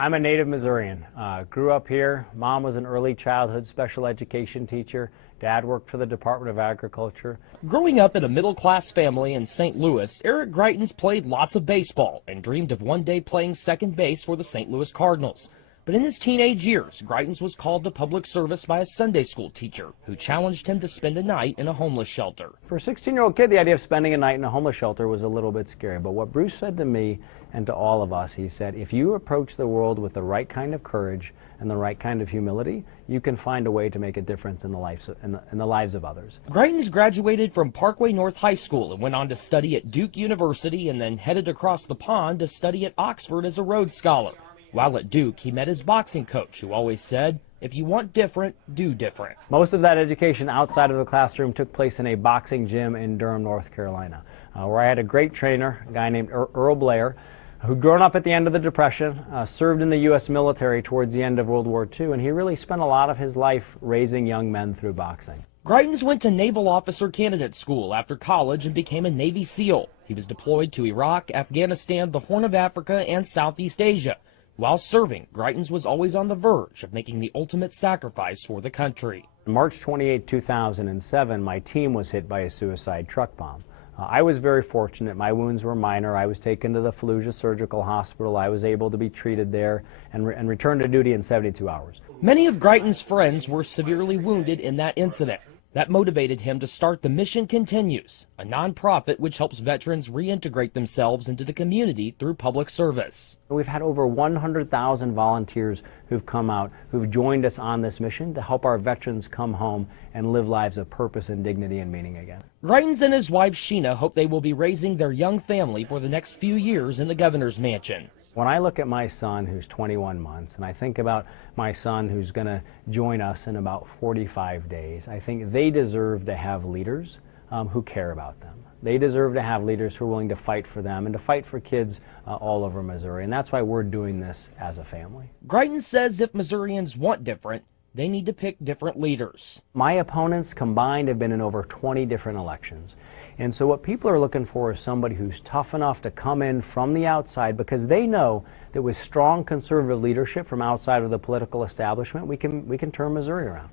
I'm a native Missourian. Grew up here. Mom was an early childhood special education teacher. Dad worked for the Department of Agriculture. Growing up in a middle-class family in St. Louis, Eric Greitens played lots of baseball and dreamed of one day playing second base for the St. Louis Cardinals. But in his teenage years, Greitens was called to public service by a Sunday school teacher who challenged him to spend a night in a homeless shelter. For a 16-year-old kid, the idea of spending a night in a homeless shelter was a little bit scary. But what Bruce said to me and to all of us, he said, if you approach the world with the right kind of courage and the right kind of humility, you can find a way to make a difference in the lives of others. Greitens graduated from Parkway North High School and went on to study at Duke University and then headed across the pond to study at Oxford as a Rhodes Scholar. While at Duke, he met his boxing coach, who always said, if you want different, do different. Most of that education outside of the classroom took place in a boxing gym in Durham, North Carolina, where I had a great trainer, a guy named Earl Blair, who'd grown up at the end of the Depression, served in the U.S. military towards the end of World War II, and he really spent a lot of his life raising young men through boxing. Greitens went to Naval Officer Candidate School after college and became a Navy SEAL. He was deployed to Iraq, Afghanistan, the Horn of Africa, and Southeast Asia. While serving, Greitens was always on the verge of making the ultimate sacrifice for the country. On March 28, 2007, my team was hit by a suicide truck bomb. I was very fortunate. My wounds were minor. I was taken to the Fallujah Surgical Hospital. I was able to be treated there and return to duty in 72 hours. Many of Greitens' friends were severely wounded in that incident. That motivated him to start the Mission Continues, a nonprofit which helps veterans reintegrate themselves into the community through public service. We've had over 100,000 volunteers who've come out, who've joined us on this mission to help our veterans come home and live lives of purpose and dignity and meaning again. Greitens and his wife Sheena hope they will be raising their young family for the next few years in the governor's mansion. When I look at my son, who's 21 months, and I think about my son who's going to join us in about 45 days, I think they deserve to have leaders who care about them. They deserve to have leaders who are willing to fight for them and to fight for kids all over Missouri, and that's why we're doing this as a family. Greitens says if Missourians want different, they need to pick different leaders. My opponents combined have been in over 20 different elections. And so what people are looking for is somebody who's tough enough to come in from the outside, because they know that with strong conservative leadership from outside of the political establishment, we can turn Missouri around.